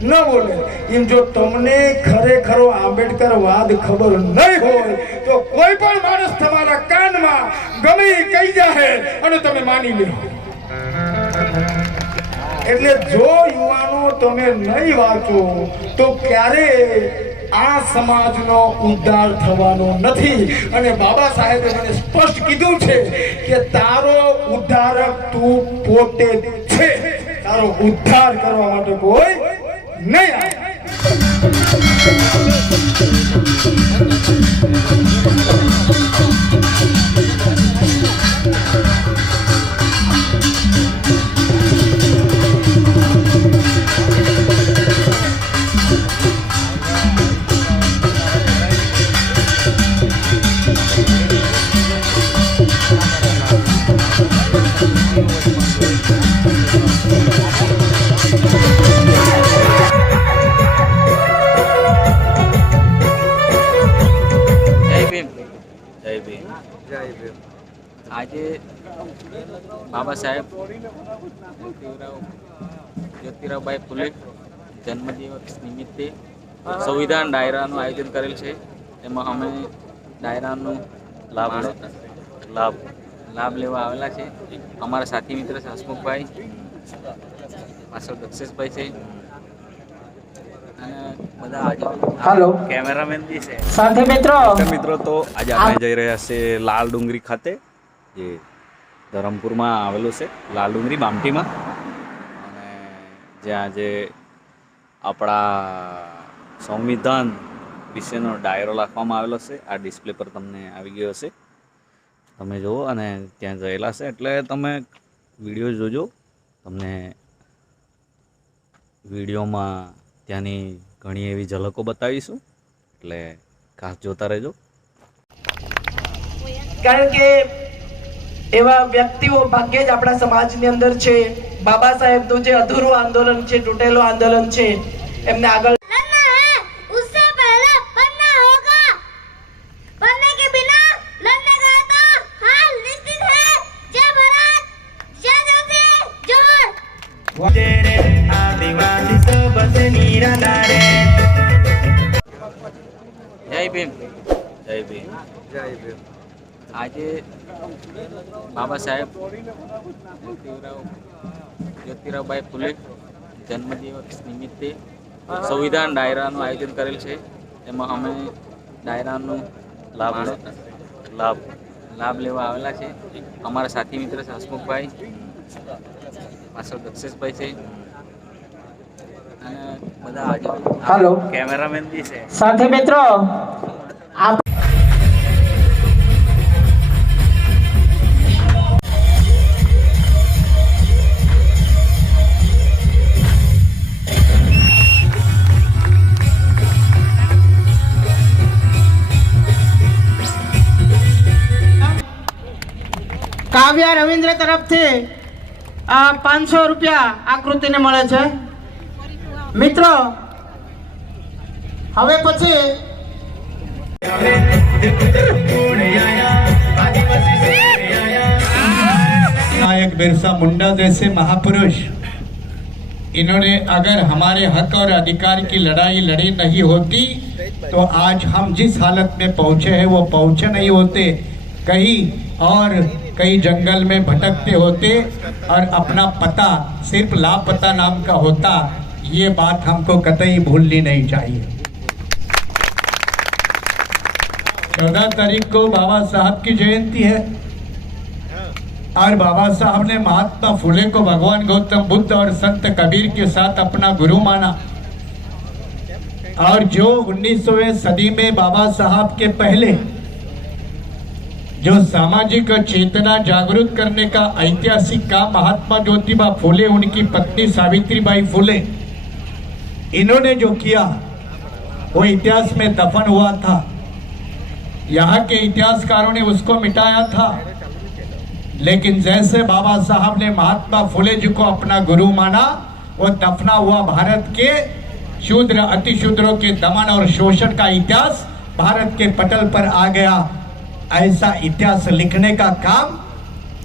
ન બોલે. એમ જો તમને ખરેખરો આંબેડકરવાદ ખબર નહીં હોય તો કોઈ પણ માણસ તમારા કાનમાં ગમે એ કહી જાય અને તમે માની લો. એટલે જો યુવાનો તમે નહીં વાંચો તો ક્યારે આ સમાજનો ઉદ્ધાર થવાનો નથી. અને બાબા સાહેબે મને સ્પષ્ટ કીધું છે કે તારો ઉદ્ધારક તું પોતે છે. તારો ઉદ્ધાર કરવા માટે કોઈ નહીં આવે. આજે બાબા સાહેબ જ્યોતિરાવભાઈ ફૂલે જન્મદિવસ નિમિત્તે સંવિધાન ડાયરાનું આયોજન કરેલ છે. એમાં અમે ડાયરાનો લાભ લેવા આવેલા છે. અમારા સાથી મિત્ર હસમુખભાઈ, પાછળ દક્ષેશભાઈ છે અને બધા હાલો કેમેરામેન બી છે. સાથે મિત્રો તો આજે આપણે જઈ રહ્યા છે લાલ ડુંગરી ખાતે, જે ધરમપુરમાં આવેલું છે. લાલ ડુંગરી બામટીમાં. અને જ્યાં જે આપણા સંવિધાન વિશેનો ડાયરો લખવામાં આવેલો છે. આ ડિસ્પ્લે પર તમને આવી ગયો હશે, તમે જુઓ. અને ત્યાં જયેલા છે એટલે તમે વિડીયો જોજો. તમને વિડીયોમાં ત્યાંની ઘણી એવી ઝલકો બતાવીશું, એટલે ખાસ જોતા રહેજો. કારણ કે એવા વ્યક્તિઓ ભાગ્યે જ આપણા સમાજની અંદર છે. બાબા સાહેબનું જે અધૂરું આંદોલન છે, તૂટેલું આંદોલન છે, એમને આગળ જય ભીમ. જય ભીમ. આજે બાબા સાહેબ જ્યોતિરાવભાઈ ફૂલે જન્મદિવસ નિમિત્તે સંવિધાન ડાયરાનું આયોજન કરેલ છે. એમાં અમે ડાયરાનો લાભ લેવા આવેલા છે. અમારા સાથી મિત્ર હસમુખભાઈ, પાછળ દક્ષેશભાઈ છે અને બધા હાલો કેમેરામેન બી છે. સાથે મિત્રો કાવ્યા રવિન્દ્ર તરફથી 500 રૂપિયા આકૃતિને મળે છે. મિત્રો હવે પછી एक बिरसा मुंडा जैसे महापुरुष, इन्होंने अगर हमारे हक और अधिकार की लड़ाई लड़ी नहीं होती तो आज हम जिस हालत में पहुंचे हैं वो पहुंचे नहीं होते. कहीं और कई जंगल में भटकते होते और अपना पता सिर्फ लापता नाम का होता. ये बात हमको कतई भूलनी नहीं चाहिए. 14 तारीख को बाबा साहब की जयंती है और बाबा साहब ने महात्मा फुले को भगवान गौतम बुद्ध और संत कबीर के साथ अपना गुरु माना. और जो 19वीं सदी में बाबा साहब के पहले जो सामाजिक चेतना जागृत करने का ऐतिहासिक काम महात्मा ज्योतिबा फुले, उनकी पत्नी सावित्रीबाई फुले, इन्होंने जो किया वो इतिहास में दफन हुआ था. यहाँ के इतिहासकारों ने उसको मिटाया था. लेकिन जैसे बाबा साहब ने महात्मा फुले जी को अपना गुरु माना, वो दफना हुआ भारत के शूद्र अतिशूद्रों के दमन और शोषण का इतिहास भारत के पटल पर आ गया. ऐसा इतिहास लिखने का काम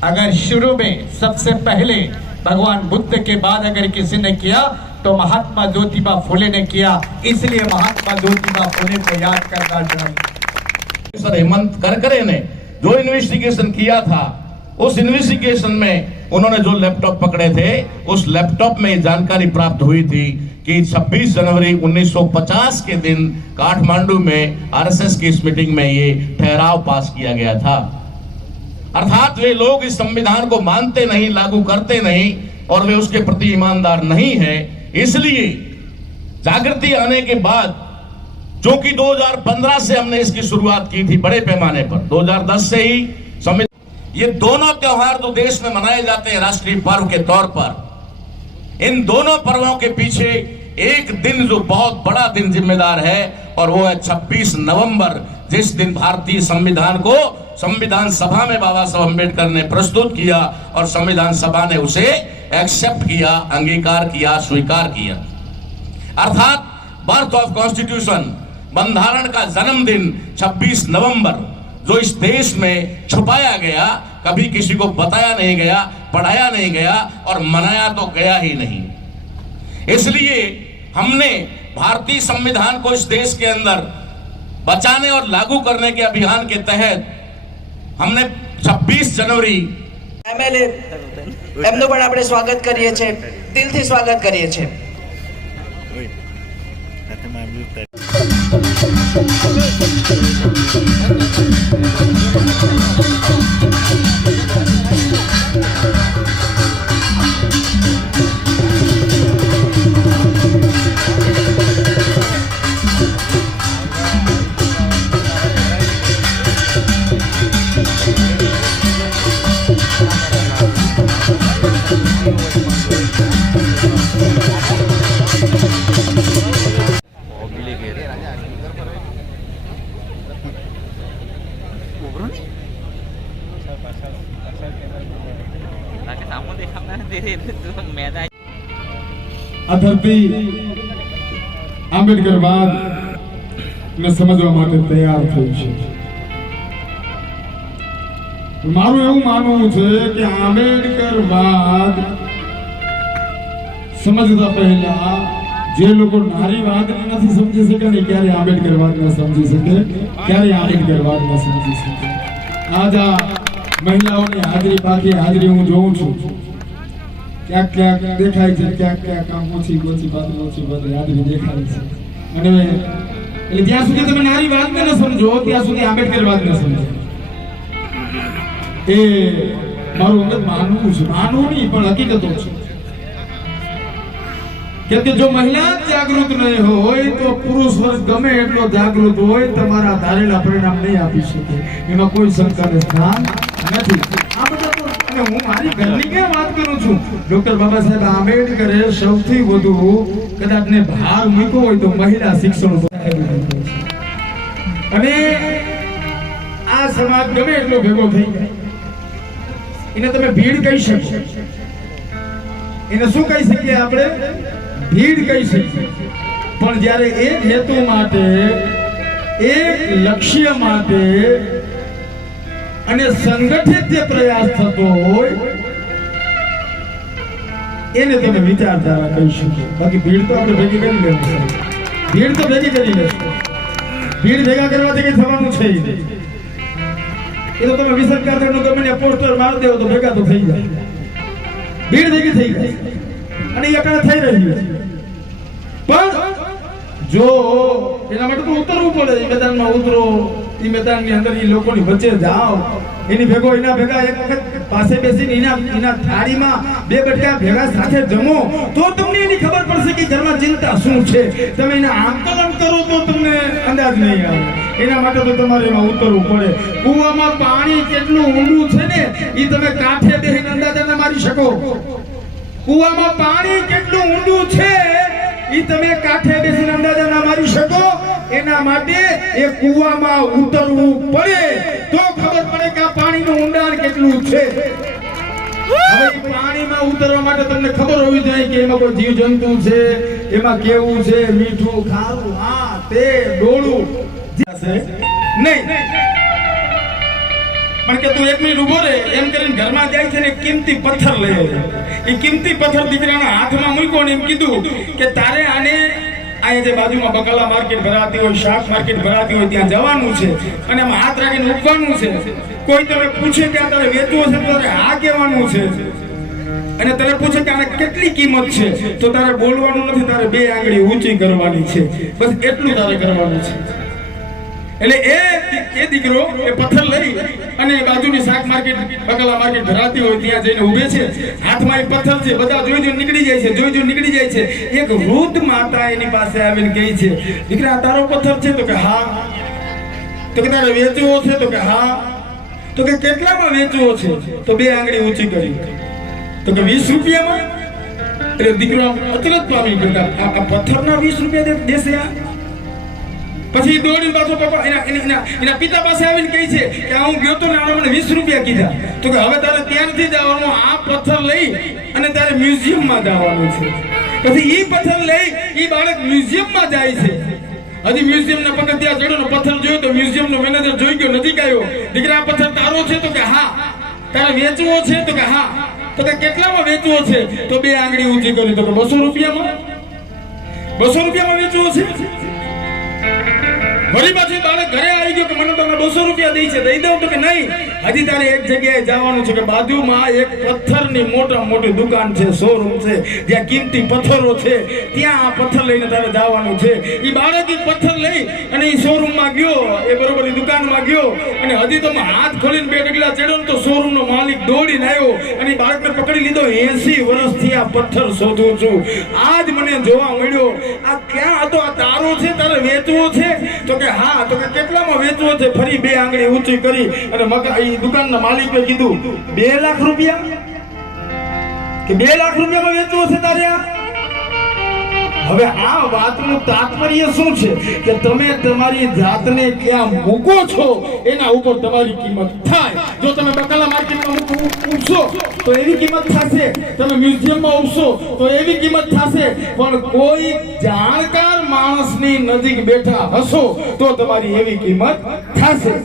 अगर शुरू में सबसे पहले भगवान बुद्ध के बाद अगर किसी ने किया तो महात्मा ज्योतिबा फुले ने किया, इसलिए महात्मा ज्योतिबा फुले को याद करना चाहिए। सर हेमंत करकरे ने जो इन्वेस्टिगेशन किया था, उस इन्वेस्टिगेशन में उन्होंने जो लैपटॉप पकड़े थे, उस लैपटॉप में जानकारी प्राप्त हुई थी कि 26 जनवरी 1950 के दिन काठमांडू में आरएसएस की इस मीटिंग में ये ठहराव पास किया गया था। अर्थात वे लोग इस संविधान को मानते नहीं, लागू करते नहीं और वे उसके प्रति ईमानदार नहीं है। इसलिए जागृति आने के बाद, जो कि 2015 से हमने इसकी शुरुआत की थी बड़े पैमाने पर, 2010 से ही ये दोनों त्योहार जो देश में मनाए जाते हैं राष्ट्रीय पर्व के तौर पर, इन दोनों पर्वों के पीछे एक दिन जो बहुत बड़ा दिन जिम्मेदार है, और वो है 26 नवंबर, जिस दिन भारतीय संविधान को संविधान सभा में बाबा साहब अम्बेडकर ने प्रस्तुत किया और संविधान सभा ने उसे एक्सेप्ट किया, अंगीकार किया, स्वीकार किया। अर्थात बर्थ ऑफ कॉन्स्टिट्यूशन, बंधारण का जन्मदिन 26 नवंबर, जो इस देश में छुपाया गया, कभी किसी को बताया नहीं गया, पढ़ाया नहीं गया और मनाया तो गया ही नहीं। इसलिए हमने भारतीय संविधान को इस देश के अंदर बचाने और लागू करने के अभियान के तहत हमने 26 जनवरी એમએલએ એમનું પણ આપણે સ્વાગત કરીએ છીએ, દિલથી સ્વાગત કરીએ છીએ। આ ધરતી આંબેડકરવાદ ને સમજવા માટે તૈયાર થઈ છે। મારું એવું માનવું છે કે આંબેડકરવાદ સમજતા પહેલા જે લોકો નારીવાદને નથી સમજી શકે ને ક્યારે આંબેડકરવાદ ન સમજી શકે, ક્યારે આંબેડકરવાદ ન સમજી શકે। આજ આ મહિલાઓની હાજરી બાકી હાજરી હું જોઉં છું, ક્યાંક ક્યાંક દેખાય છે, ક્યાંક ક્યાંક આમ ઓછી ઓછી હાજરી દેખાય છે। અને એટલે જ્યાં સુધી તમે નારીવાદને ન સમજો ત્યાં સુધી આંબેડકરવાદ ન સમજો, એ મારું અંગત માનવું છે। માનવું નહીં પણ હકીકતો છે, કેમ કે જો મહિલા જાગૃત નહીં હોય તો પુરુષ વર્ગ ગમે એટલો જાગૃત હોય તમારા ધારેલા પરિણામ નહીં આપી શકે, એમાં કોઈ શંકાને સ્થાન નથી। આ બધા અને હું મારી ઘરની કેમ વાત કરું છું, ડોક્ટર બાબા સાહેબ આંબેડકરે સૌથી વધુ કદાચ ને ભાર મૂક્યો હોય તો મહિલા શિક્ષણ ઉપર। અને આ સમાજ ગમે એટલો ભેગો થઈ જાય, એને તમે ભીડ કહી શકો, એને શું કહી શકીએ આપણે, ભીડ કહી શકીએ। પણ જ્યારે એક હેતુ માટે, એક લક્ષ્ય માટે અને સંગઠિત જે પ્રયાસ થતો હોય એને તમે વિચારધારા કહી શકો। બાકી ભીડ તો આપણે ભેગી કરી લેવું છે, ભીડ તો ભેગી કરી લેશું, ભીડ ભેગા કરવાથી કઈ થવાનું છે નહીં। એ તો તમે વિસર્જન ગમે પોસ્ટર મારી દેવો તો ભેગા તો થઈ જાય, ભીડ ભેગી થઈ જાય અને એ અટાણે થઈ રહ્યું છે। પણ જો એના માટે તો ઉતરવું પડે, એ મેદાનમાં ઉતરો, એ મેદાનની અંદર એ લોકોની વચ્ચે જાઓ, એની ભેગો એના ભેગા એક વખત પાસે બેસીને એના થાળીમાં બે બટકા ભેગા સાથે જમો તો તમને એની ખબર પડશે કે ઘરમાં ચિંતા શું છે। તમે એના આંદોલન કરો તો તમને અંદાજ નહીં આવે, એના માટે તો તમારે એમાં ઉતરવું પડે। કૂવામાં પાણી કેટલું ઊંડું છે ને એ તમે કાંઠે બેસીને અંદાજ મારી શકો, કૂવામાં પાણી કેટલું ઊંડું છે એ તમે કાંઠે બેસીને અંદાજા ના મારી શકો। એના માટે એ કૂવામાં ઉતરવું પડે તો ખબર પડે કે આ પાણીનું ઊંડાણ કેટલું છે। હવે પાણીમાં ઉતરવા માટે તમને ખબર હોવી જોઈએ કે એમાં કોઈ જીવજંતુ છે, એમાં કેવું છે, મીઠું, ખારું, હા તે ડોળું નહીં। પણ કે તું 1 મિનિટ ઊભો રહે એમ કરીને ઘરમાં જાય છે ને કિંમતી પથ્થર લઈ આવ્યો. એ કિંમતી પથ્થર દીકરાના હાથમાં મૂક્યો ને એમ કીધું કે તારે આને અહીંયા જે બાજુમાં બકાલા માર્કેટ ભરાતી હોય, શાક માર્કેટ ભરાતી હોય ત્યાં જવાનું છે અને આમાં હાથ રાખીને ઉભવાનું છે. કોઈ તમે પૂછે કે આ તારે વેચવો છે તો તારે હા કહેવાનું છે. અને તને પૂછે કે આને કેટલી કિંમત છે તો તારે બોલવાનું નથી, તારે 2 આંગળી ઊંચી કરવાની છે. બસ એટલું તારે કરવાનું છે. એટલે એ દીકરો એ પથ્થર લઈ અને બાજુની શાક માર્કેટ બકાલા માર્કેટ ભરાતી હોય ત્યાં જઈને ઊભે છે. હાથમાં એક પથ્થર છે. બધા જોઈ નીકળી જાય છે, જોઈ નીકળી જાય છે. એક વૃદ્ધ માતા એની પાસે આવીને કહે છે, દીકરા તારો પથ્થર છે? તો કે હા. તો કે તારે વેચવો છે? તો કે હા. તો કે કેટલામાં વેચવો છે? તો 2 આંગળી ઊંચી કરી. તો કે 20 રૂપિયામાં. એટલે દીકરો અચરજ પામી ગયો, આ પથ્થરના 20 રૂપિયા દેશે આ? પછી દોડીને પાછો પપ્પા એના પિતા પાસે આવીને કહે છે કે હું ગયો તો ને આણે મને 20 રૂપિયા કીધા. તો કે હવે તારે ત્યાં નથી જવાનું, આ પથ્થર લઈ અને તારે મ્યુઝિયમમાં જવાનું છે. પછી એ પથ્થર લઈ એ બાળક મ્યુઝિયમમાં જાય છે. હજી મ્યુઝિયમના પગથિયા ચડ્યો ને પથ્થર જોયો તો મ્યુઝિયમનો મેનેજર જોઈ ગયો, નજીક આવ્યો. દીકરા આ પથ્થર તારો છે? તો કે હા. તારે વેચવો છે? તો કે હા. તો કે કેટલામાં વેચવો છે? તો 2 આંગળી ઊંચી કરી. તો કે 200 રૂપિયામાં. 200 રૂપિયામાં વેચવો છે? વળી પાછી બાળક ઘરે આવી ગયો કે મને તમે 200 રૂપિયા દઈ છે, દઈ દઉં? તો કે નહીં, હજી તારે એક જગ્યાએ જવાનું છે કે બાજુમાં એક પથ્થરની મોટી દુકાન છે, શોરૂમ છે, જ્યાં કિંમતી પથ્થરો છે, ત્યાં આ પથ્થર લઈને તારે જવાનું છે. એ બાળક એ પથ્થર લઈ અને એ શોરૂમમાં ગયો, એ બરોબર દુકાનમાં ગયો અને હજી તો હાથ ખોલીને 2 ડગલા ચડ્યો ને તો શોરૂમનો માલિક દોડીને આવ્યો અને એ બાળકને પકડી લીધો. 80 વર્ષથી આ પથ્થર શોધું છું, આજ મને જોવા મળ્યો. આ ક્યાં હતો? આ તારો છે? તારે વેચવો છે? તો કે હા. તો કે કેટલામાં વેચવો છે? ફરી 2 આંગળી ઊંચી કરી અને દુકાનના માલિકે કીધું 2 લાખ રૂપિયા. કે 2 લાખ રૂપિયામાં વેચવો છે તારે આ? હવે આ વાતનું તાત્પર્ય શું છે કે તમે તમારી જાતને ક્યાં મૂકો છો એના ઉપર તમારી કિંમત થાય. જો તમે બકાલા માર્કેટમાં ઉભશો તો એવી કિંમત થશે, તમે મ્યુઝિયમમાં ઉભશો તો એવી કિંમત થશે, પણ કોઈ જાણકાર માણસની નજીક બેઠા હશો તો તમારી એવી કિંમત થશે.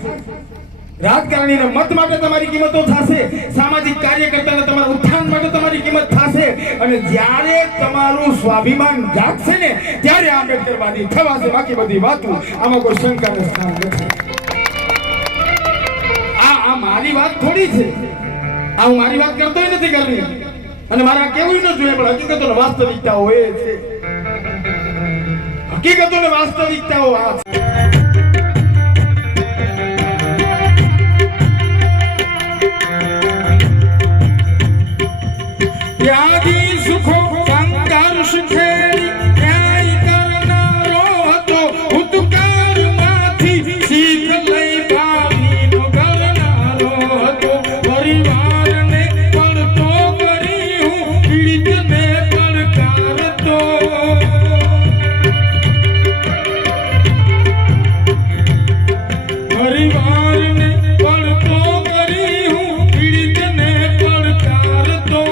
રાજકારણીના મત માટે તમારી કિંમતો થશે, સામાજિક કાર્યકર્તાના તમારા ઉત્થાન માટે તમારી કિંમત થશે. અને જ્યારે તમારું સ્વાભિમાન જાગશે ને ત્યારે આંબેડકરવાદી થવાશે. બાકી બધી વાતો આમાં કોઈ શંકાને સ્થાન નથી. આ મારી વાત થોડી છે, આ હું મારી વાત કરતો નથી કરવી અને મારે આ કેવું ન જોઈએ, પણ હકીકતો વાસ્તવિકતાઓ એ છે. હકીકતો ને વાસ્તવિકતાઓ આ છે. ત્યાગી સુખો સંઘર્ષ ખેડી ન્યાય કરનારો હતો, ભૂતકાળમાંથી શીખ લઈ ભાવીનો કરનારો હતો. પરિવારને પડતો કરી હું પીડિતને પડકારતો. પરિવારને પડતો કરી હું પીડિતને પડકારતો.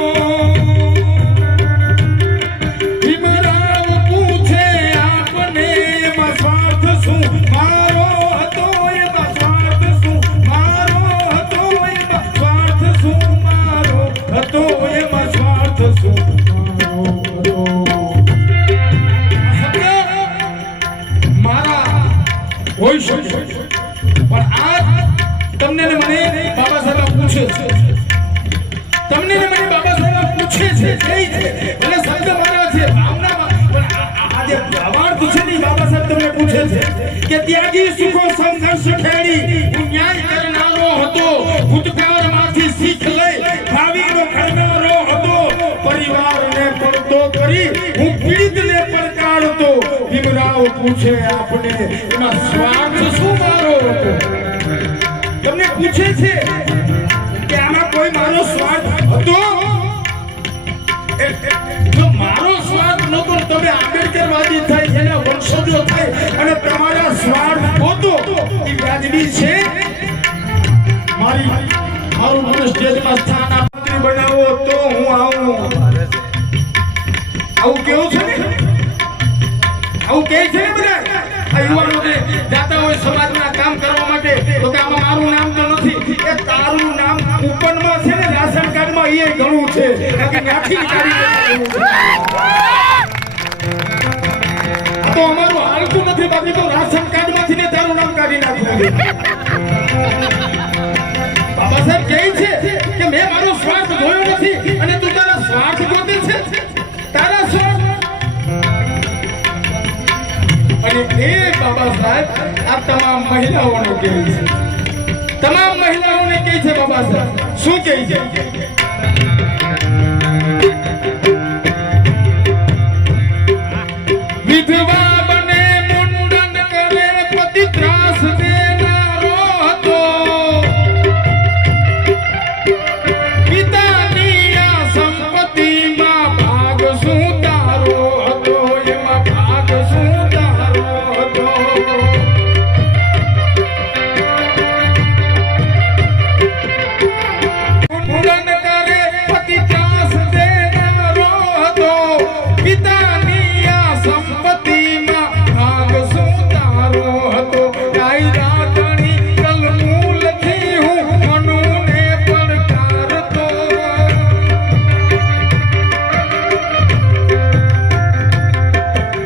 હોઈ શકે, પણ આજ તમને ને મને બાબા સાહેબ પૂછે છે, તમને ને મને બાબા સાહેબ પૂછે છે, જઈ છે અને શબ્દ મારા છે ભાવનામાં, પણ આજે ભાવાર્થ છે ને બાબા સાહેબ તમને પૂછે છે કે ત્યાગી સુખો સંઘર્ષ ખેડી હું ન્યાય કરનારો હતો, ભૂતકાળમાંથી શીખ લઈ ભાવિનો કરનારો હતો. પરિવારને પડતો કરી હું પીડિતને પડકારતો. ભીમરાવ પૂછે આપણે એમાં સ્વાર્થ શું મારો હતો? તમને પૂછે છે કે આમાં કોઈ મારો સ્વાર્થ હતો? જો મારો સ્વાર્થ નહોતો, તમે આંબેડકરવાદી થાય, એના વંશજો થાય અને તમારા સ્વાર્થ હોતો એ વ્યાજબી છે? મારું મને સ્ટેજમાં સ્થાન આપતી બનાવો તો હું આવું. આવું કેવું છે ને? આવું કહે છે ને બધા આ યુવાનો જે જાતા હોય સમાજના કામ કરવા માટે, તો કે આમાં મારું નામ તો નથી એ તારું નામ કૂપનમાં છે ને રાશન કાર્ડમાં એ ઘણું છે કે ત્યાંથી નીકાળી તો અમારું હાલતું નથી બાકી તો રાશન કાર્ડમાંથી ને તારું નામ કાઢી નાખ્યું બાબા સાહેબ કહે છે કે મેં મારો સ્વાર્થ જોયો નથી અને તું તારા સ્વાર્થ ગોતે છે તારા સ્વાર્થ અને એ બાબા સાહેબ આ તમામ મહિલાઓને કહે છે તમામ મહિલાઓને કહે છે બાબા સાહેબ શું કહે છે વિધવા બને મુંડન કરે પતિ ત્રાસ દેનારો હતો પિતાની આ સંપત્તિમાં ભાગ શું તારો હતો એમાં ભાગ શું તારો હતો મુંડન કરે પતિ ત્રાસ દેનારો હતો પિતાની આ સંપત્તિમાં ભાગ શું તારો હતો કાયદા તણી કલમું લખી હું મનુને પડકારતો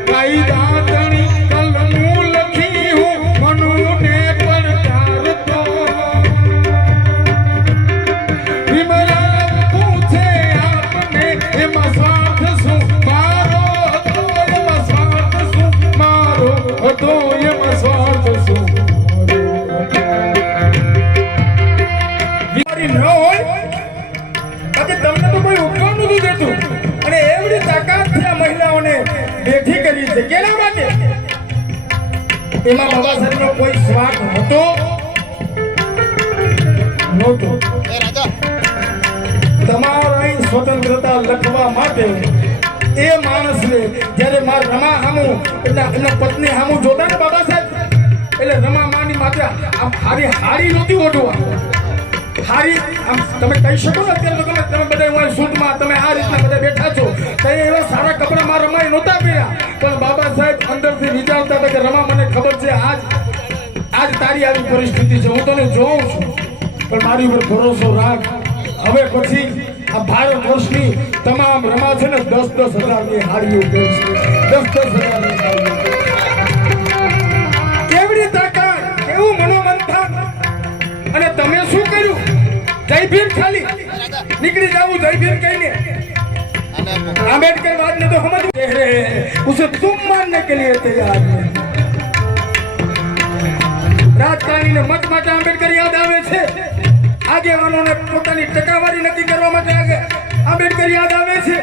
કાયદા તણી કલમું લખી હું મનુને પડકારતો વિમલા પૂછે આપને એમાં સ્વાર્થ શું મારો હતો એમાં સ્વાર્થ શું મારો હતો એમાં સ્વાર્થ શું વિચારી ન હોય બાકી તમને તો કોઈ ઉપકાર નથી દેતું અને એવડી તાકાતથી આ મહિલાઓને બેઠી કરી છે કેના માટે એમાં બાબા સાહેબનો કોઈ સ્વાર્થ હતો નહોતો તમારા અહીં સ્વતંત્રતા લખવા માટે એ માણસને જ્યારે માર રમા હામું એટલે એના પત્ની હામું જોતા ને બાબા સાહેબ એટલે રમા માની માત્ર આમ હારી નહોતી ઓઢવા હારી આમ તમે કહી શકો ને અત્યારે તો તમે બધા હોય સૂટમાં તમે આ રીતના બધા બેઠા છો તો એવા સારા કપડા માં રમાય નહોતા પહેર્યા પણ બાબા સાહેબ અંદરથી વિચારતા હતા કે રમા મને ખબર છે આજ તારી આવી પરિસ્થિતિ છે હું તને જોઉં છું પણ મારી ઉપર ભરોસો રાખ હવે પછી આ ભારત વર્ષની તમામ રમા છે ને 10,000 ની હાડીઓ પહેરશે 10,000 ની હાડીઓ કેવડી તાકાત કેવું મનોમંથન અને તમે શું કર્યું જય ભીમ ખાલી નીકળી જાવું જય ભીમ કહીને आंबेडकर बाद में तो समझ रहे हैं उसे तुम मानने के लिए तैयार हैं રાજકારણી ને મત માટે આંબેડકર યાદ આવે છે આગેવાનોને પોતાની ટકાવારી નક્કી કરવા માટે આંબેડકર યાદ આવે છે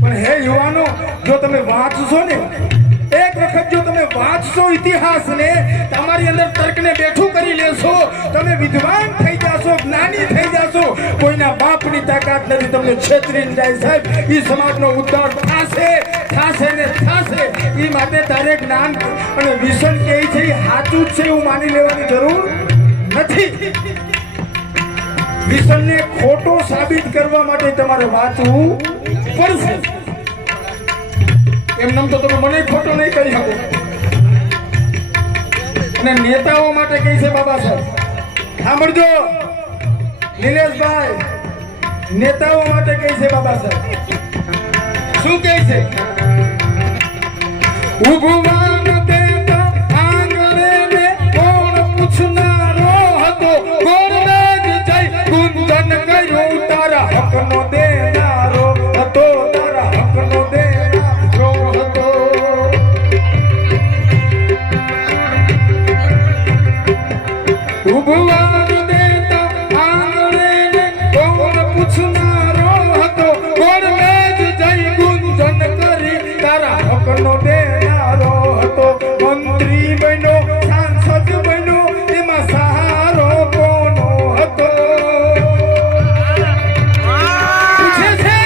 પણ હે યુવાનો જો તમે વાંચશો ને એક વખત જો તમે વાંચશો ઇતિહાસને તમારી અંદર તર્કને બેઠું કરી લેશો તમે વિદ્વાન થઈ જાશો જ્ઞાની થઈ જાશો કોઈના બાપની તાકાત નથી તમને છેતરીને જાય સાહેબ એ સમાજનો ઉદ્ધાર થાશે ને થાશે એ માટે તારે જ્ઞાન અને વિષણ કે છે એ સાચું જ છે એવું માની લેવાની જરૂર નથી વિષણને ખોટો સાબિત કરવા માટે તમારે વાંચવું પડશે એમ નામ તો તમે મને ખોટો નહીં કહી શકો અને નેતાઓ માટે કહી છે બાબા સાહેબ સાંભળજો નિલેશભાઈ નેતાઓ માટે કહી છે બાબા સાહેબ શું કહે છે ઉભવાન દેતા આંગણે ને કોણ પૂછનારો હતો કોણ જય ગુંજન કર્યું તારા હકનો દેનારો હતો તારા હકનો દેનારો હતો ઉભવાન દેતા આંગણે ને કોણ પૂછનારો હતો કોણ જય ગુંજન કરી તારા હકનો દેનારો હતો મંત્રી બન્યો સાંસદ બન્યો એમાં સહારો કોનો હતો પૂછે છે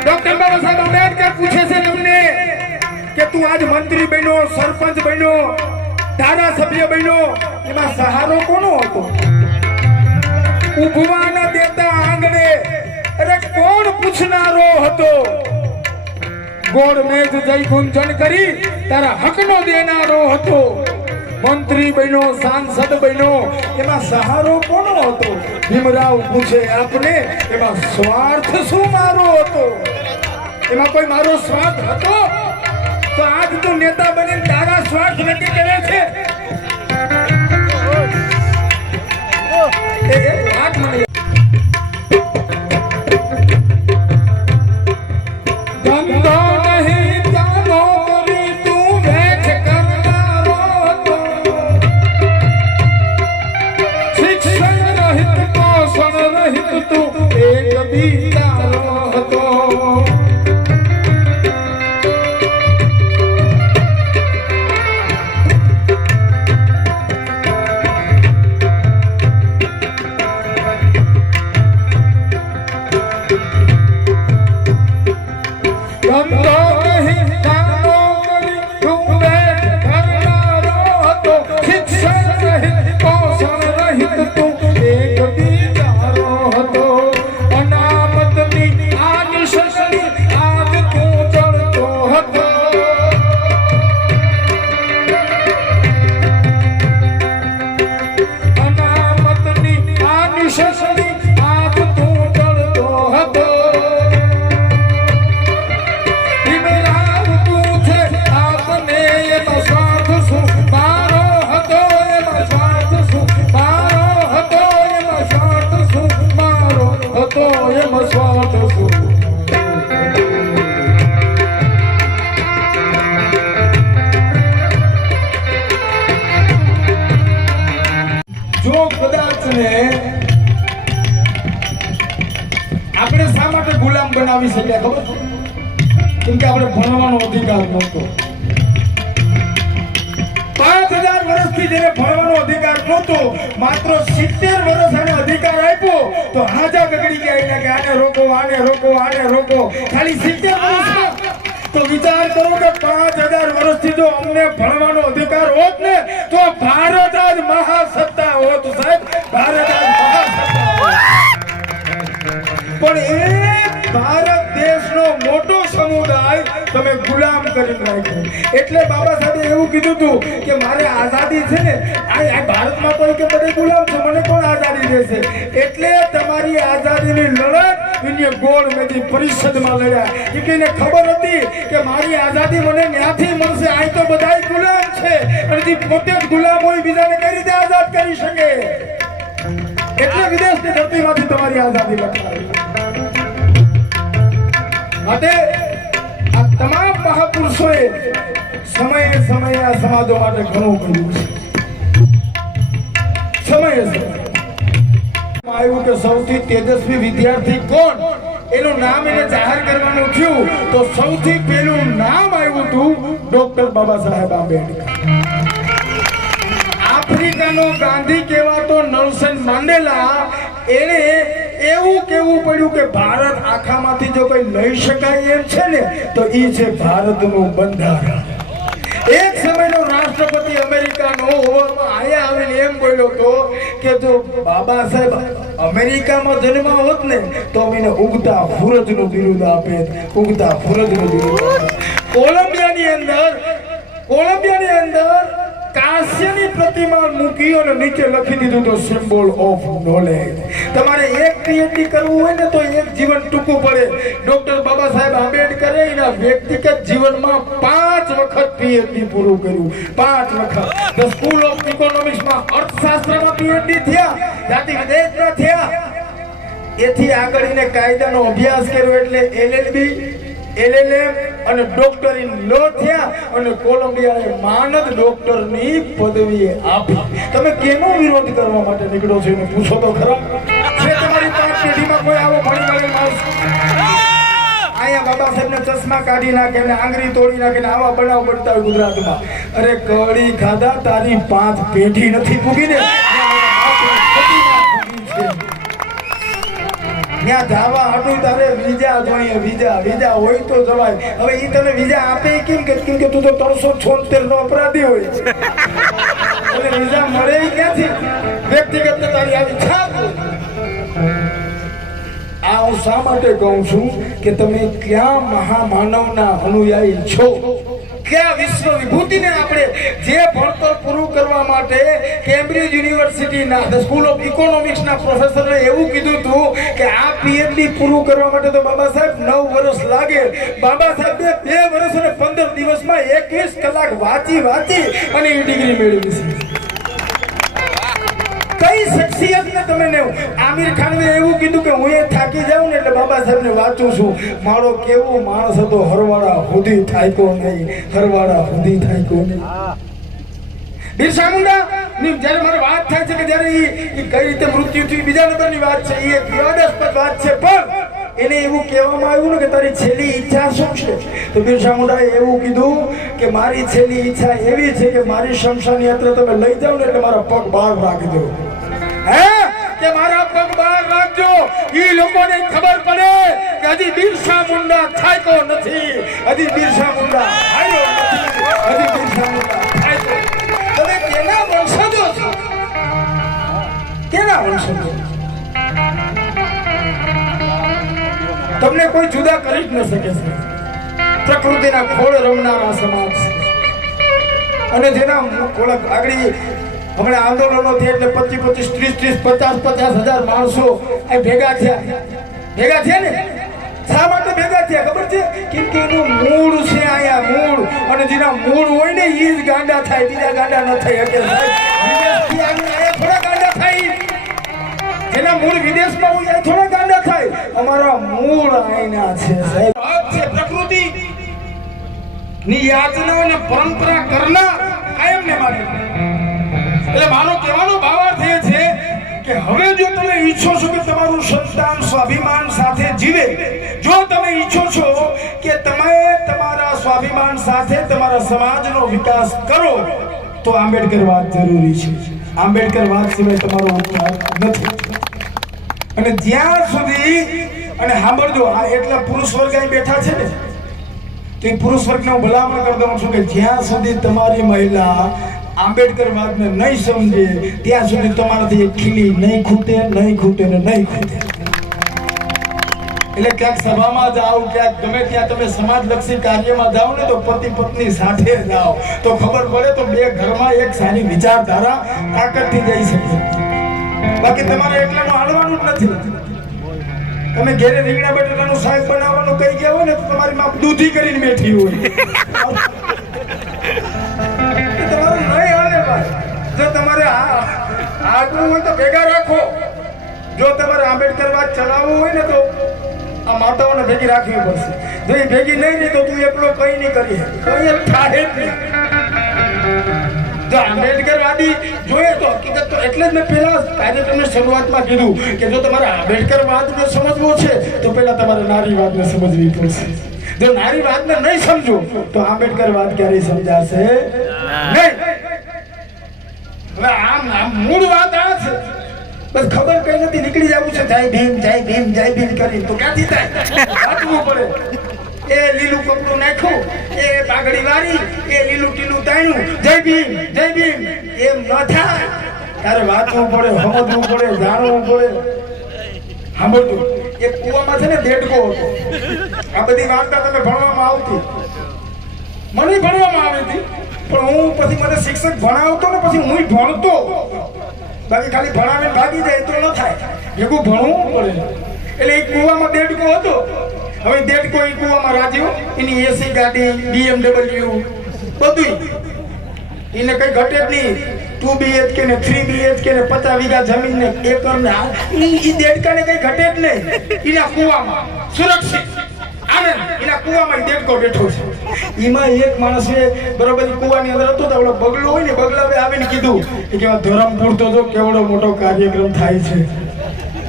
ડોક્ટર બાબા સાહેબ આંબેડકર પૂછે છે તમને કે તું આજ મંત્રી બન્યો સરપંચ બન્યો ધારાસભ્ય બન્યો એમાં સહારો કોનો હતો ઉભવા ન દેતા આંગણે અરે કોણ પૂછનારો હતો ગોળ મેઘ જય ગુંજન કરી તારા હકનો દેનારો હતો મંત્રી બન્યો, સાંસદ બન્યો, એમાં સહારો કોનો હતો? ભીમરાવ પૂછે આપને, એમાં સ્વાર્થ શું મારો હતો? એમાં કોઈ મારો સ્વાર્થ હતો? તો આજ તું નેતા બનીને તારા સ્વાર્થ નક્કી કરે છે. એક વાત મને ધંધો નહીં ચાલો કરી તું વેઠ કરનારો હતો. શિક્ષણ રહિત પોષણ રહિત તું એક બિચારો હતો. ધંધો નહીં ચાલો કરી તું વેઠ કરનારો હતો. શિક્ષણ રહિત પોષણ રહિત તું એક બિચારો હતો. અનામતની આજ શશડી આજ તું ચડતો હતો. અનામતની આજ શશડી આજ તું ચડતો હતો. ભીમરાવ પૂછે આપને એમાં સ્વાર્થ શું મારો હતો? એમાં સ્વાર્થ શું મારો હતો? એમાં સ્વાર્થ શું મારો હતો? એમાં સ્વાર્થ શું? જો કદાચ ને આપણે શા માટે ગુલામ બનાવી શક્યા ખબર છે? કેમ કે આપણે ભણવાનો અધિકાર નહોતો. 5000 વર્ષથી જેને ભણવાનો અધિકાર નહોતો, માત્ર 70 વર્ષ આને અધિકાર આપ્યો તો હાજા ગગડી ગયા એના કે આને રોકો, આને રોકો, આને રોકો. ખાલી 70 વર્ષમાં તો વિચાર કરો કે 5000 વર્ષથી જો અમને ભણવાનો અધિકાર હોત ને તો ભારત આજ મહાસત્તા હોત સાહેબ. ભારત આજ મહાસત્તા હોત. પણ એ ભારત દેશનો મોટો સમુદાય તમે ગુલામ કરી નાખ્યો. એટલે બાબા સાહેબે એવું કીધું હતું કે મારે આઝાદી છે ને આ ભારતમાં તો કે બધે ગુલામ છે, મને કોણ આઝાદી દેશે? એટલે તમારી આઝાદીની લડત એને ગોળ મેદી પરિષદમાં લડ્યા. કે એને ખબર હતી કે મારી આઝાદી મને ન્યાથી મળશે. આ તો બધાય ગુલામ છે અને જે પોતે જ ગુલામ હોય બીજાને કઈ રીતે આઝાદ કરી શકે? એટલે વિદેશની ધરતીમાંથી તમારી આઝાદી બચાવી. માટે આ તમામ મહાપુરુષોએ સમયે સમયે આ સમાજો માટે ઘણું કર્યું છે. સમયે સમયે આવ્યું કે સૌથી તેજસ્વી વિદ્યાર્થી કોણ એનું નામ એને જાહેર કરવાનું થયું તો સૌથી પહેલું નામ આવ્યું હતું doctor Baba Saheb Ambedkar. આફ્રિકાનો Gandhi કહેવાતો Nelson Mandela એને એવું કહેવું પડ્યું કે ભારત આખામાંથી જો કોઈ લઈ શકાય એમ છે ને તો એ છે ભારતનું બંધારણ. એક સમયનો રાષ્ટ્રપતિ અમેરિકાનો અહીંયા આવીને એમ બોલ્યો હતો કે જો બાબા સાહેબ અમેરિકામાં જન્મ હોત ને તો અમને ઉગતા સૂરજનું બિરુદ આપે. ઉગતા સૂરજનું બિરુદ. કોલંબિયાની અંદર કાશ્યની પ્રતિમા મૂકી અને નીચે લખી દીધું તો સિમ્બોલ ઓફ નોલેજ. તમારે એક પીએચડી કરવું હોય ને તો એક જીવન ટૂંકું પડે. ડોક્ટર બાબા સાહેબ આંબેડકરે એના વ્યક્તિગત જીવનમાં 5 વખત પીએચડી પૂરું કર્યું. 5 વખત. ધ સ્કૂલ ઓફ ઇકોનોમિક્સમાં અર્થશાસ્ત્રમાં પીએચડી થયા, જાતિ વિદેશમાં થયા. એથી આગળ એને કાયદાનો અભ્યાસ કર્યો એટલે એલએલબી, LLM અને ડોક્ટર ઇન લો થયા અને કોલંબિયાએ માનદ ડોક્ટરની પદવી આપી. તમે કેનો વિરોધ કરવા માટે નીકળો છો એને પૂછો તો ખરા. છે તમારી 5 પેઢીમાં કોઈ આવો ભણી ગયેલો માણસ? અહીંયા બાબા સાહેબને ચશ્મા કાઢી નાખે ને આંગળી તોડી નાખે ને આવા બનાવ બનતા હોય ગુજરાતમાં. અરે કડી ખાધા તારી 5 પેઢી નથી પૂગી ને ત્યાં જવા હતું તારે વિઝા જોઈએ. વિઝા હોય તો જવાય. હવે એ તને વિઝા આપે કેમ કે તું તો 376 નો અપરાધી હોય અને વિઝા મળે ક્યાંથી? વ્યક્તિગત તારી આવી છાપ. આ હું શા માટે કહું છું કે તમે ક્યાં મહામાનવના અનુયાયી છો? કે આ વિશ્વ વિભૂતિને આપણે જે ભણતર પૂરું કરવા માટે કેમ્બ્રિજ યુનિવર્સિટીના ધ સ્કૂલ ઓફ ઇકોનોમિક્સના પ્રોફેસરે એવું કીધું હતું કે આ પીએચડી પૂરું કરવા માટે તો બાબા સાહેબ 9 વર્ષ લાગે. બાબા સાહેબે 2 વર્ષ અને 15 દિવસમાં 21 કલાક વાંચી અને એ ડિગ્રી મેળવી છે. કઈ શખ્સિયતને તમે ને આમિર ખાનએ એવું કીધું કે હું એ થાકી જાઉં ને એટલે બાબા સાહેબને વાંચું છું. મારો કેવો માણસ હતો, હરવાડા સુધી થાક્યો નહીં, હરવાડા સુધી થાક્યો નહીં. બિરસા મુંડા ની જ્યારે મારે વાત થાય છે કે જ્યારે એ કઈ રીતે મૃત્યુ થયું બીજા નંબરની વાત છે, એ એક વિવાદાસ્પદ વાત છે, પણ એને એવું કહેવામાં આવ્યું ને કે તારી છેલ્લી ઈચ્છા શું છે? તો બિરસા મુંડાએ એવું કીધું કે મારી છેલ્લી ઈચ્છા એવી છે કે મારી શમશાન યાત્રા તમે લઈ જાઓ ને એટલે મારા પગ બહાર રાખજો. હે કે મારા પગ બહાર રાખજો, ઈ લોકોને ખબર પડે કે હજી બિરસા મુંડા થાક્યો નથી, હજી બિરસા મુંડા હાર્યો નથી, હજી બિરસા મુંડા થાક્યો. તમે કેના વંશજો છો? કેના વંશજો? તમને કોઈ જુદા કરી જ ન શકે છે. પ્રકૃતિના ખોળ રમનારા સમાજ અને જેના ખોળ આગળ હમણાં આંદોલનો થયા એટલે 25, 30, 50,000 માણસો ભેગા થયા ને. શા માટે ભેગા થયા ખબર છે? કેમ કે એનું મૂળ છે અહીંયા, મૂળ, અને જેના મૂળ હોય ને એ જ ગાંડા થાય, બીજા ગાંડા ન થઈ શકે. અહીંયા થોડા ગાંડા થાય, જેના મૂળ વિદેશમાં હોય થોડા ગાંડા થાય. અમારા મૂળ આઈના છે સાહેબ. પ્રકૃતિ ની યાચના અને પરંપરા કરનાર કાયમ ને માટે. એટલે મારો કહેવાનો ભાવાર્થ એ છે કે હવે જો તમે ઈચ્છો છો કે તમારું સંતાન સ્વાભિમાન સાથે જીવે, જો તમે ઈચ્છો છો કે તમે તમારા સ્વાભિમાન સાથે તમારા સમાજનો વિકાસ કરો, તો આંબેડકરવાદ જરૂરી છે. આંબેડકરવાદ સિવાય તમારો ઉદ્ધાર નથી. અને જ્યાં સુધી, અને સાંભળજો, આ એટલા પુરુષ વર્ગ અહીં બેઠા છે ને, તો એ પુરુષ વર્ગને હું ભલામણ કરી દઉં છું કે જ્યાં સુધી તમારી મહિલા આંબેડકરવાદને નહીં સમજે ત્યાં સુધી તમારાથી એક ખીલી નહીં ખૂટે ને નહીં ખૂટે. એટલે ક્યાંક સભામાં જાઓ, ક્યાંક ગમે ત્યાં તમે સમાજલક્ષી કાર્યમાં જાઓ ને તો પતિ પત્ની સાથે જાઓ તો ખબર પડે તો બે ઘરમાં એક સારી વિચારધારા તાકાતથી જઈ શકે. બાકી તમારે એકલાનું હાલવાનું જ નથી. તમે ઘેરે રીંગણા બટેટાનું શાક બનાવવાનું કહી ગયા હોય ને તો તમારી માં દૂધી કરીને બેઠી હોય. તમારું નહીં હાલે ભાઈ. જો તમારે આગળ હોય તો ભેગા રાખો. જો તમારે આંબેડકરવાદ ચલાવવું હોય ને તો આ માતાઓને ભેગી રાખવી પડશે. જો એ ભેગી નહીં તો તું એકલો કઈ નહીં કરી કઈ થાય જ નહીં. જો આંબેડકરવાદી જોઈએ તો હકીકત તો એટલે જ મેં પહેલા કાર્યક્રમની શરૂઆતમાં કીધું કે જો તમારે આંબેડકરવાદને સમજવો છે તો પહેલા તમારે નારીવાદને સમજવી પડશે. જો નારીવાદને નહીં સમજો તો આંબેડકરવાદ ક્યારેય સમજાશે નહીં. હવે આમ મૂળ વાત આ છે, બસ ખબર કઈ નથી, નીકળી જવું છે જય ભીમ જય ભીમ જય ભીમ કરી તો ક્યાંથી થાય? વાંચવું પડે. એ લીલું કપડું નાખ્યું, એ પાઘડી વાળી, એ લીલું ટીલું તાણ્યું, જય ભીમ એમ ન થાય. તારે વાંચવું પડે, સમજવું પડે, જાણવું પડે. સાંભળતું એક કુવામાં છે ને દેડકો હતો. આ બધી વાર્તા તમે ભણવામાં આવતી, મને ભણવામાં આવી હતી, પણ હું પછી મને શિક્ષક ભણાવતો ને પછી હું ભણતો. બાકી ખાલી ભણાવીને ભાગી જાય તો ન થાય, ભેગું ભણવું પડે. એટલે એક કુવામાં દેડકો હતો. હવે દેડકો એ કુવામાં રાખ્યો, એની એસી ગાડી, BMW બધું, એને કઈ ઘટે જ નહીં. 2 BHK ને 3 BHK ને 50 વીઘા જમીન ને એકર ને એ દેડકાને કઈ ઘટે જ નહીં. એના કુવામાં સુરક્ષિત આનંદ, એના કુવામાં દેડકો બેઠો છે. એમાં એક માણસે બરોબર કુવાની અંદર હતો તો ઓલો બગલો હોય ને, બગલાએ આવીને કીધું કે ધરમપુર તો જો કેવડો મોટો કાર્યક્રમ થાય છે.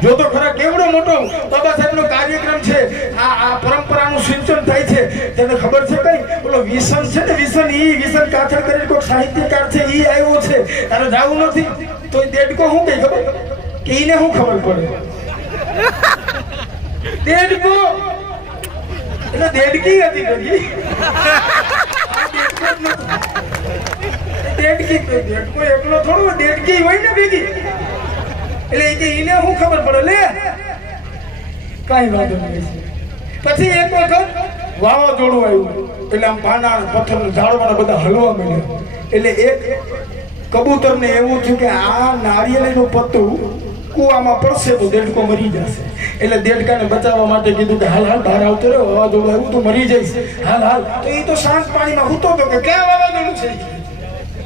જો તો ખરા કેવડો મોટો બાબા સાહેબનો કાર્યક્રમ છે, આ પરંપરાનું સિંચન થાય છે. તેને ખબર છે કઈ ઓલો વિસન છે ને, વિસન કાથડ કરીને કોઈ સાહિત્યકાર છે, ઈ આવ્યો છે, તારે જાવું નથી તો દેડકો શું કઈ ખબર કે ઈને શું ખબર પડે? દેડકો એટલે દેડકી હતી ભેગી. દેડકો એકલો થોડું, દેડકી હોય ને ભેગી. એટલે એને શું ખબર પડે? લે કઈ વાંધો નહીં. પછી એક વખત વાવાઝોડું આવ્યું એટલે આમ પાના પથ્થર ઝાડવાના બધા હલવા માંડ્યા એટલે એક કબૂતરને એવું થયું કે આ નારિયેળીનું પત્તું કૂવામાં પડશે તો દેડકો મરી જશે એટલે દેડકાને બચાવવા માટે કીધું કે હાલ હાલ બહાર આવતો રહ્યો વાવાઝોડું આવ્યું તો મરી જઈશ હાલ હાલ તો એ તો શાંત પાણીમાં સૂતો હતો કે ક્યાં વાવાઝોડું છે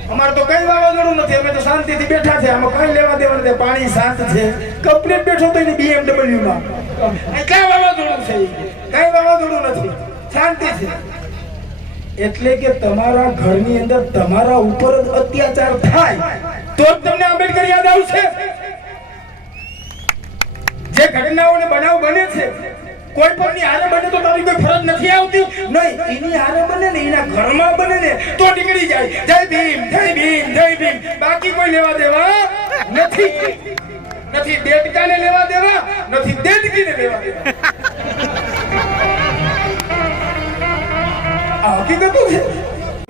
અમારે તો કઈ વાવાઝોડું નથી અમે તો શાંતિથી બેઠા છે આમાં કઈ લેવા દેવા નથી પાણી શાંત છે કમ્પ્લીટ બેઠો તો એની BMW માં ક્યાં વાવાઝોડું છે કઈ વાવાઝોડું નથી શાંતિ છે એટલે કે તમારા ઘરની અંદર તમારા ઉપર જ અત્યાચાર થાય તો જ તમને આંબેડકર યાદ આવશે જે ઘટનાઓને બનાવ બને છે કોઈ પણ ની હારે બને તો તારી કોઈ ફરજ નથી આવતી નહીં એની હારે બને ને એના ઘરમાં બને ને તો નીકળી જાય જય ભીમ જય ભીમ જય ભીમ બાકી કોઈ લેવા દેવા નથી નથી દેડકાને લેવા દેવા નથી દેડકીને લેવા દેવા આ હકીકતો છે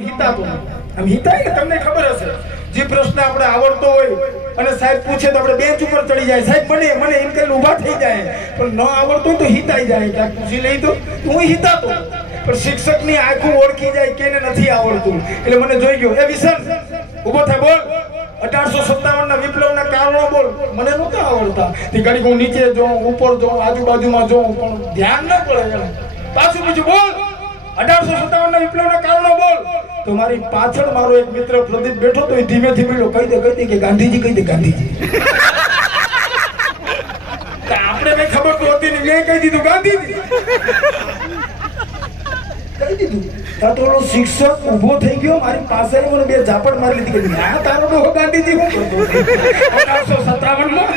હિતાતો આમ હિતાય ને તમને ખબર હશે જે પ્રશ્ન આપણે આવડતો હોય અને સાહેબ પૂછે તો આપણે બેન્ચ ઉપર ચડી જાય સાહેબ મને એમ કરીને ઊભા થઈ જાય પણ ન આવડતું તો હિતાઈ જાય કે પૂછી લઈ તો હું હિતાતો પણ શિક્ષકની આંખો ઓળખી જાય કેને નથી આવડતું એટલે મને જોઈ ગયો એ વિસન ઊભો થાય બોલ 1857 ના વિપ્લવના કારણો બોલ મને નહોતા આવડતા તે ઘડી હું નીચે જોઉં ઉપર જોઉં આજુબાજુમાં જોઉં પણ ધ્યાન ન પડે પાછું બીજું બોલ 1857 ના વિપ્લવના કારણો બોલ તો મારી પાછળ મારો એક મિત્ર પ્રદીપ બેઠો તો એ ધીમે ધીમે કહી દે કે ગાંધીજી કહી દે ગાંધીજી આપણે કઈ ખબર તો હતી નહીં મેં કહી દીધું ગાંધીજી કહી દીધું તા તો ઓલો શિક્ષક ઊભો થઈ ગયો મારી પાસે મને બે ઝાપડ મારી લીધી કે આ તારો ડોહો ગાંધીજી હું કરતો 1857 માં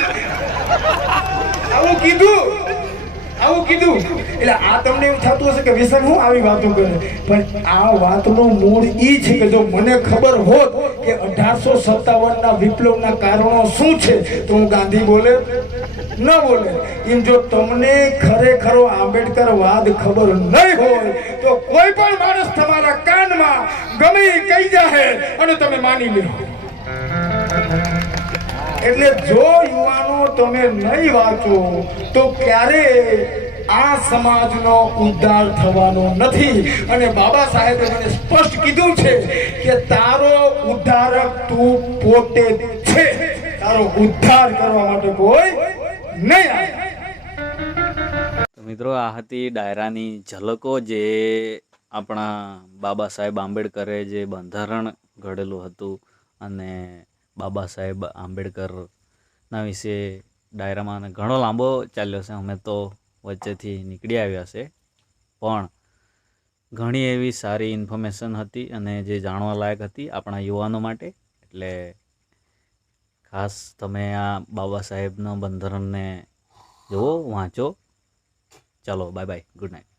આવું કીધું એટલે આ તમને એવું થતું હશે કે વિસન હું આવી વાતો કરે પણ આ વાતનો મૂળ ઈ છે કે જો મને ખબર હોત કે 1857 ના વિપ્લવના કારણો શું છે તો હું ગાંધી બોલે ન બોલે એમ જો તમને ખરેખરો આંબેડકરવાદ ખબર નહીં હોય તો કોઈ પણ માણસ તમારા કાનમાં ગમે એ કહી જાહે અને તમે માની લો એટલે જો યુવાનો તમે નહીં વાંચો તો ક્યારે આ સમાજનો ઉદ્ધાર થવાનો નથી અને બાબા સાહેબે મને સ્પષ્ટ કીધું છે કે તારો ઉદ્ધારક તું પોતે છે તારો ઉદ્ધાર કરવા માટે કોઈ નહીં આવે મિત્રો આ હતી ડાયરાની ઝલકો જે આપણા બાબા સાહેબ આંબેડકરે જે બંધારણ ઘડેલું હતું અને બાબા સાહેબ આંબેડકરના વિશે ડાયરામાં ઘણો લાંબો ચાલ્યો છે અમે તો વચ્ચેથી નીકળી આવ્યા છે પણ ઘણી એવી સારી ઇન્ફોર્મેશન હતી અને જે જાણવા લાયક હતી આપણા યુવાનો માટે એટલે ખાસ તમે આ બાબા સાહેબના બંધારણને જુઓ વાંચો ચાલો બાય બાય ગુડ નાઇટ